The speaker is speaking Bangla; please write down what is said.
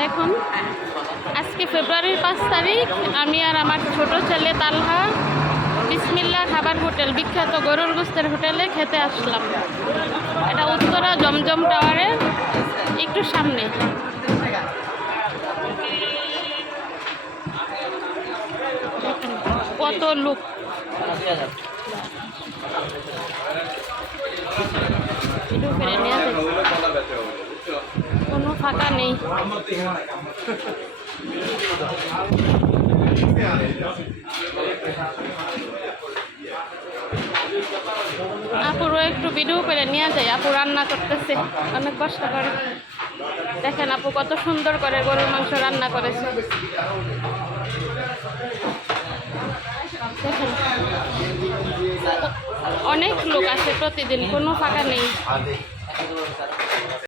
দেখুন আজকে ফেব্রুয়ারির 5 তারিখ আমি আর আমার ছোট ছেলে তালহা বিসমিল্লাহ খাবার হোটেল বিখ্যাত গরুর গোস্তের হোটেলে খেতে আসলাম। এটা উত্তরা জমজম টাওয়ারের একটু সামনে। কত লোক, কোনো ফাঁকা নেই। আপুরও একটু ভিডিও করে নিয়ে যায়। আপু রান্না করতেছে, অনেক কষ্ট করে। দেখেন আপু কত সুন্দর করে গরুর মাংস রান্না করেছে। দেখেন অনেক লোক আসে প্রতিদিন, কোনো ফাঁকা নেই।